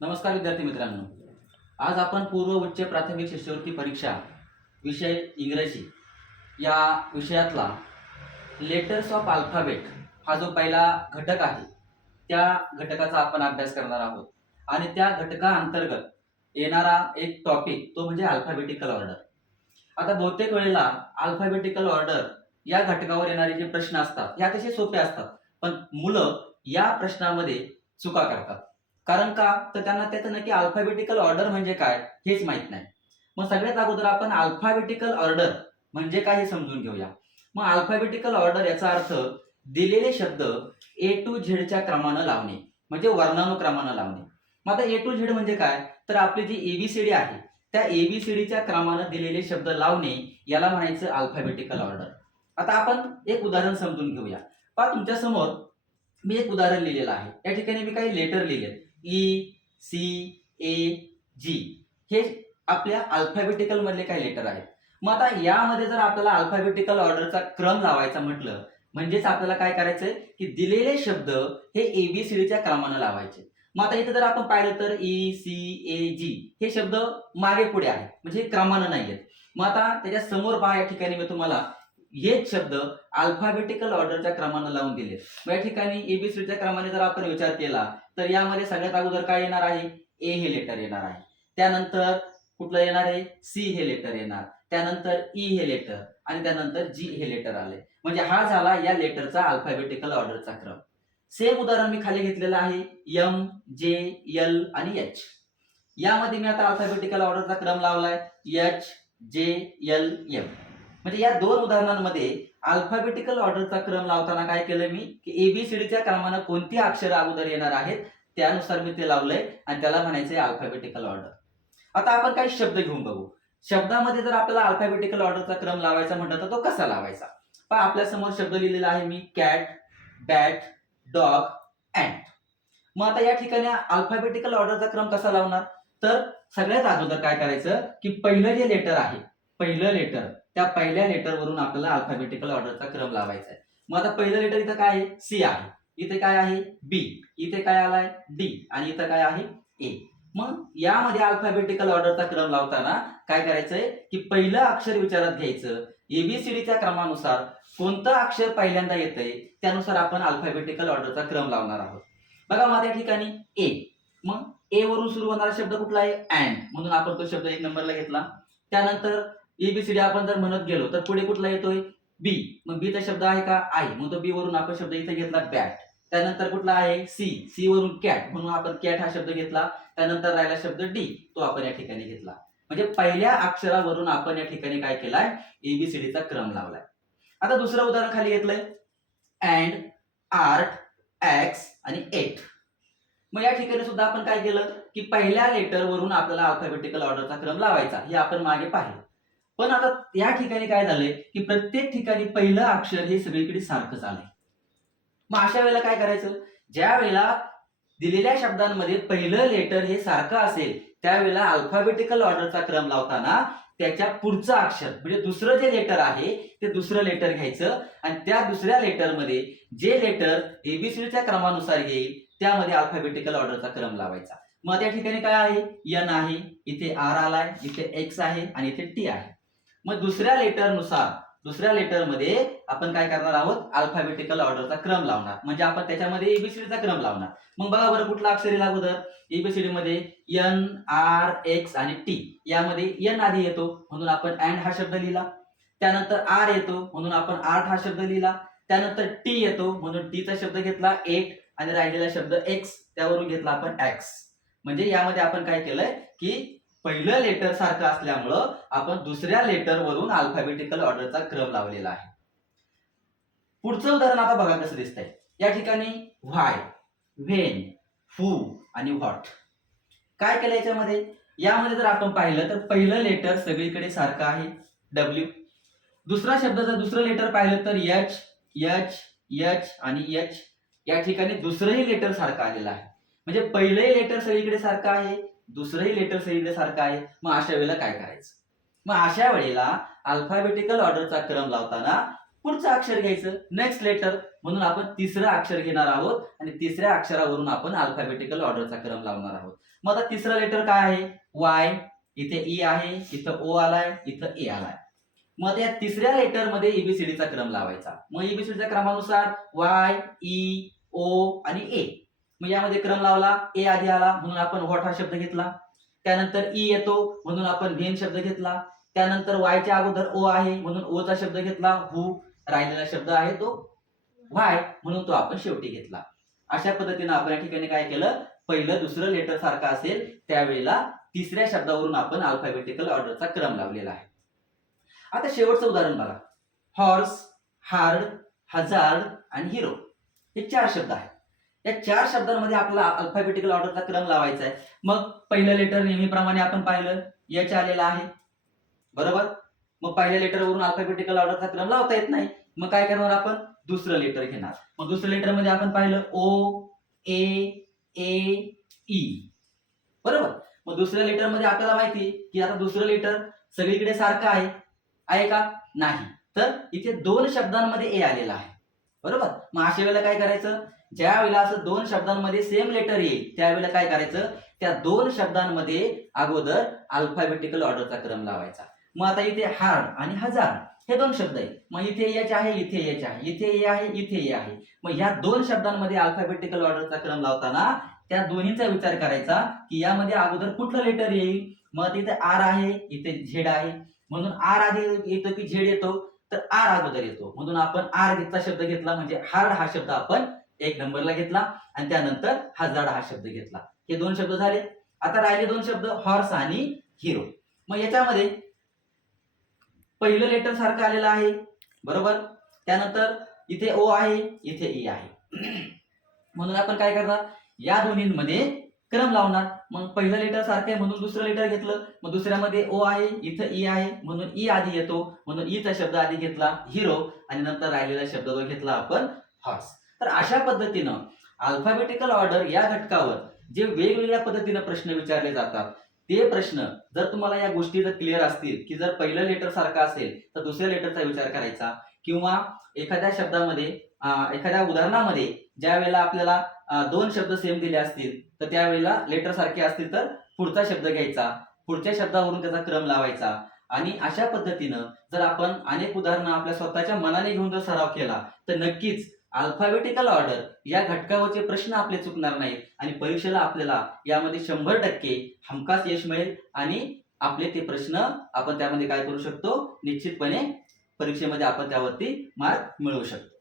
नमस्कार विद्यार्थी मित्रांनो. आज आपण पूर्व उच्च प्राथमिक शिष्यवृत्ती परीक्षा विषय इंग्रजी या विषयातला लेटर्स ऑफ अल्फाबेट हा जो पहिला घटक आहे त्या घटकाचा आपण अभ्यास करणार आहोत. आणि त्या घटकाअंतर्गत येणारा एक टॉपिक तो म्हणजे अल्फाबेटिकल ऑर्डर. आता बहुतेक वेळेला अल्फाबेटिकल ऑर्डर या घटकावर येणारे जे प्रश्न असतात हे अतिशय सोपे असतात, पण मुलं या प्रश्नामध्ये चुका करतात. कारण का तर त्यांना त्याचं नक्की अल्फाबेटिकल ऑर्डर म्हणजे काय हेच माहित नाही. मग सगळ्यात अगोदर आपण अल्फाबेटिकल ऑर्डर म्हणजे काय हे समजून घेऊया. मग अल्फाबेटिकल ऑर्डर याचा अर्थ दिलेले शब्द ए टू झेडच्या क्रमानं लावणे, म्हणजे वर्णानुक्रमानं लावणे. मग आता ए टू झेड म्हणजे काय तर आपली जी एबीसीडी आहे त्या एबीसीडीच्या क्रमानं दिलेले शब्द लावणे याला म्हणायचं अल्फाबेटिकल ऑर्डर. आता आपण एक उदाहरण समजून घेऊया. पहा, तुमच्या समोर मी एक उदाहरण लिहिलेलं आहे. या ठिकाणी मी काही लेटर लिहिले ई सी ए जी, हे आपल्या अल्फाबेटिकल मधले काही लेटर आहेत. मग आता यामध्ये जर आपल्याला अल्फाबेटिकल ऑर्डरचा क्रम लावायचा म्हटलं म्हणजेच आपल्याला काय करायचंय की दिलेले शब्द हे एबीसीडीच्या क्रमानं लावायचे. मग आता इथे जर आपण पाहिलं तर ई सी ए जी हे शब्द मागे पुढे आहेत, म्हणजे क्रमानं नाही आहेत. मग आता त्याच्या समोर पहा, या ठिकाणी मी तुम्हाला हेच शब्द अल्फाबेटिकल ऑर्डरच्या क्रमानं लावून दिले. मग या ठिकाणी एबीसीडीच्या क्रमाने जर आपण विचार केला तर यामध्ये सगळ्यात अगोदर काय येणार आहे, ए हे लेटर येणार आहे. त्यानंतर कुठलं येणार आहे, सी हे लेटर येणार. त्यानंतर ई हे लेटर आणि त्यानंतर जी हे लेटर आले. म्हणजे हा झाला या लेटरचा अल्फाबेटिकल ऑर्डरचा क्रम. सेम उदाहरण मी खाली घेतलेलं आहे एम जे एल आणि एच. यामध्ये मी आता अल्फाबेटिकल ऑर्डरचा क्रम लावलाय एच जे एल एम. म्हणजे या दोन उदाहरणांमध्ये अल्फाबेटिकल ऑर्डरचा क्रम लावताना काय केलं मी की एबीसीडीच्या क्रमानं कोणती अक्षर अगोदर येणार आहेत त्यानुसार मी ते लावलंय आणि त्याला म्हणायचंय अल्फाबेटिकल ऑर्डर. आता आपण काही शब्द घेऊन बघू. शब्दामध्ये जर आपल्याला अल्फाबेटिकल ऑर्डरचा क्रम लावायचा म्हटलं तर तो कसा लावायचा. पण आपल्या समोर शब्द लिहिलेला आहे मी कॅट बॅट डॉग अँट. मग आता या ठिकाणी अल्फाबेटिकल ऑर्डरचा क्रम कसा लावणार तर सगळ्यात अगोदर काय करायचं की पहिलं जे लेटर आहे पहिलं लेटर त्या पहिल्या लेटर वरून आपल्याला अल्फाबेटिकल ऑर्डरचा क्रम लावायचा आहे. मग आता पहिलं लेटर इथं काय आहे सी आहे, इथे काय आहे बी, इथे काय आलाय डी आणि इथं काय आहे ए. मग यामध्ये अल्फाबेटिकल ऑर्डरचा क्रम लावताना काय करायचंय की पहिलं अक्षर विचारात घ्यायचं. एबीसीडीच्या क्रमानुसार कोणतं अक्षर पहिल्यांदा येतंय त्यानुसार आपण अल्फाबेटिकल ऑर्डरचा क्रम लावणार आहोत. बघा मग या ठिकाणी ए, मग ए वरून सुरू होणारा शब्द कुठला आहे अँड, म्हणून आपण तो शब्द एक नंबरला घेतला. त्यानंतर एबीसीडी आपण जर म्हणत गेलो तर पुढे कुठला येतोय बी, मग बीचा शब्द आहे का आहे, मग तो बी वरून आपण शब्द इथे घेतला बॅट. त्यानंतर कुठला आहे सी, सी वरून कॅट म्हणून आपण कॅट हा शब्द घेतला. त्यानंतर राहिला शब्द डी, तो आपण या ठिकाणी घेतला. म्हणजे पहिल्या अक्षरावरून आपण या ठिकाणी काय केलाय एबीसीडीचा क्रम लावलाय. आता दुसरं उदाहरण खाली घेतलंय अँड आर्ट एक्स आणि एट. मग या ठिकाणी सुद्धा आपण काय केलं की पहिल्या लेटर वरून आपल्याला अल्फाबेटिकल ऑर्डरचा क्रम लावायचा हे आपण मागे पाहिलं. पण आता या ठिकाणी काय झालंय की प्रत्येक ठिकाणी पहिलं अक्षर हे सगळीकडे सारखंच आलंय. मग अशा वेळेला काय करायचं, ज्या वेळेला दिलेल्या शब्दांमध्ये पहिलं लेटर हे सारखं असेल त्यावेळेला अल्फाबेटिकल ऑर्डरचा क्रम लावताना त्याच्या पुढचं अक्षर म्हणजे दुसरं जे लेटर आहे ते दुसरं लेटर घ्यायचं आणि त्या दुसऱ्या लेटरमध्ये जे लेटर एबीसीडीच्या क्रमानुसार येईल त्यामध्ये अल्फाबेटिकल ऑर्डरचा क्रम लावायचा. मग त्या ठिकाणी काय आहे एन आहे, इथे आर आलाय, इथे एक्स आहे आणि इथे टी आहे. मग दुसऱ्या लेटरनुसार दुसऱ्या लेटरमध्ये आपण काय करणार आहोत अल्फाबेटिकल ऑर्डरचा क्रम लावणार, म्हणजे आपण त्याच्यामध्ये एबीसीडीचा क्रम लावणार. मग बघा बरं कुठला अक्षर येईल अगोदर एबीसीडी मध्ये एन आर एक्स आणि टी. यामध्ये एन आधी येतो म्हणून आपण अँड हा शब्द लिहिला. त्यानंतर आर येतो म्हणून आपण आर्ट हा शब्द लिहिला. त्यानंतर टी येतो म्हणून टीचा शब्द घेतला एट आणि राहिलेला शब्द एक्स त्यावरून घेतला आपण एक्स. म्हणजे यामध्ये आपण काय केलंय की पहिलं लेटर सारखं असल्यामुळं आपण दुसऱ्या लेटर वरून अल्फाबेटिकल ऑर्डरचा क्रम लावलेला आहे. पुढचं उदाहरण आता बघा कसं दिसतंय. या ठिकाणी व्हाय व्हेन हू आणि व्हॉट. काय केलं यामध्ये जर आपण पाहिलं तर पहिलं लेटर सगळीकडे सारखं आहे डब्ल्यू. दुसरा शब्द जर दुसरं लेटर पाहिलं तर एच एच एच आणि एच. या ठिकाणी दुसरंही लेटर सारखं आलेलं आहे. म्हणजे पहिलंही लेटर सगळीकडे सारखं आहे, दुसरंही लेटर सगळीकडे सारखं आहे. मग अशा वेळेला काय करायचं, मग अशा वेळेला अल्फाबेटिकल ऑर्डरचा क्रम लावताना पुढचं अक्षर घ्यायचं, नेक्स्ट लेटर, म्हणून आपण तिसरं अक्षर घेणार आहोत आणि तिसऱ्या अक्षरावरून आपण अल्फाबेटिकल ऑर्डरचा क्रम लावणार आहोत. मग आता तिसरं लेटर काय आहे? वाय. इथे ई आहे, इथं ओ आलाय, इथं ए आलाय. मग या तिसऱ्या लेटर मध्ये एबीसीडीचा क्रम लावायचा. मग एबीसीडीच्या क्रमानुसार वाय, ई, ओ आणि ए. मग यामध्ये क्रम लावला, ए आधी आला म्हणून आपण व्हॉट हा शब्द घेतला. त्यानंतर ई येतो म्हणून आपण व्हेन शब्द घेतला. त्यानंतर वायच्या अगोदर ओ आहे म्हणून ओचा शब्द घेतला, हु. राहिलेला शब्द आहे तो व्हाय म्हणून तो आपण शेवटी घेतला. अशा पद्धतीने आपण या ठिकाणी काय केलं, पहिलं दुसरं लेटर सारखं असेल त्यावेळेला तिसऱ्या शब्दावरून आपण अल्फाबेटिकल ऑर्डरचा क्रम लावलेला आहे. आता शेवटचं उदाहरण बघा. हॉर्स, हार्ड, हजार्ड आणि हिरो हे 4 शब्द आहेत. या 4 शब्दांमध्ये आपल्याला अल्फाबेटिकल ऑर्डरचा क्रम लावायचा आहे. मग पहिलं लेटर नेहमीप्रमाणे आपण पाहिलं एच आलेला आहे, बरोबर. मग पहिल्या लेटरवरून अल्फाबेटिकल ऑर्डरचा क्रम लावता येत नाही. मग काय करणार आपण? दुसरं लेटर घेणार. मग दुसऱ्या लेटर मध्ये आपण पाहिलं ओ, ए, ई, बरोबर. मग दुसऱ्या लेटर मध्ये आपल्याला माहिती की आता दुसरं लेटर सगळीकडे सारखं आहे का? नाही. तर इथे 2 शब्दांमध्ये ए आलेला आहे, बरोबर. मग अशा वेळेला काय करायचं? ज्या वेळेला असं 2 शब्दांमध्ये सेम लेटर येईल त्यावेळेला काय करायचं? त्या 2 शब्दांमध्ये अगोदर अल्फाबेटिकल ऑर्डरचा क्रम लावायचा. मग आता इथे हार्ड आणि हजार्ड हे 2 शब्द आहेत. मग इथे एच आहे, इथे एच आहे, इथे ए आहे, इथे ए आहे. मग ह्या 2 शब्दांमध्ये अल्फाबेटिकल ऑर्डरचा क्रम लावताना त्या दोन्हीचा विचार करायचा की यामध्ये अगोदर कुठलं लेटर येईल. मग इथे आर आहे, इथे झेड आहे म्हणून आर आधी येतो की झेड येतो? तर आर अगोदर येतो म्हणून आपण आर चा शब्द घेतला. म्हणजे हार्ड हा शब्द आपण 1 नंबरला घेतला आणि त्यानंतर हजार्ड हा शब्द घेतला. हे 2 शब्द झाले. आता राहिले 2 शब्द हॉर्स आणि हिरो. मग याच्यामध्ये पहिलं लेटर सारखं आलेलं आहे, बरोबर. त्यानंतर इथे ओ आहे, इथे ई आहे म्हणून आपण काय करणार? या दोन्हींमध्ये क्रम लावणार. मग पहिलं लेटर सारखं आहे म्हणून दुसरं लेटर घेतलं. मग दुसऱ्यामध्ये ओ आहे, इथं ई आहे म्हणून ई आधी येतो म्हणून ई चा शब्द आधी घेतला हिरो आणि नंतर राहिलेला शब्द जो घेतला आपण हॉर्स. तर अशा पद्धतीनं अल्फाबेटिकल ऑर्डर या घटकावर जे वेगवेगळ्या पद्धतीने प्रश्न विचारले जातात ते प्रश्न जर तुम्हाला या गोष्टी जर क्लिअर असतील की जर पहिलं लेटर सारखं असेल तर दुसऱ्या लेटरचा विचार करायचा किंवा एखाद्या शब्दामध्ये एखाद्या उदाहरणामध्ये ज्या वेळेला आपल्याला 2 शब्द सेम दिले असतील तर त्यावेळेला लेटर सारखे असतील तर पुढचा शब्द घ्यायचा, पुढच्या शब्दावरून त्याचा क्रम लावायचा. आणि अशा पद्धतीनं जर आपण अनेक उदाहरणं आपल्या स्वतःच्या मनाने घेऊन जर सराव केला तर नक्कीच अल्फाबेटिकल ऑर्डर या घटकावरचे प्रश्न आपले चुकणार नाहीत आणि परीक्षेला आपल्याला यामध्ये 100% हमखास यश मिळेल आणि आपले ते प्रश्न आपण त्यामध्ये काय करू शकतो? निश्चितपणे परीक्षेमध्ये आपण त्यावरती मार्क मिळवू शकतो.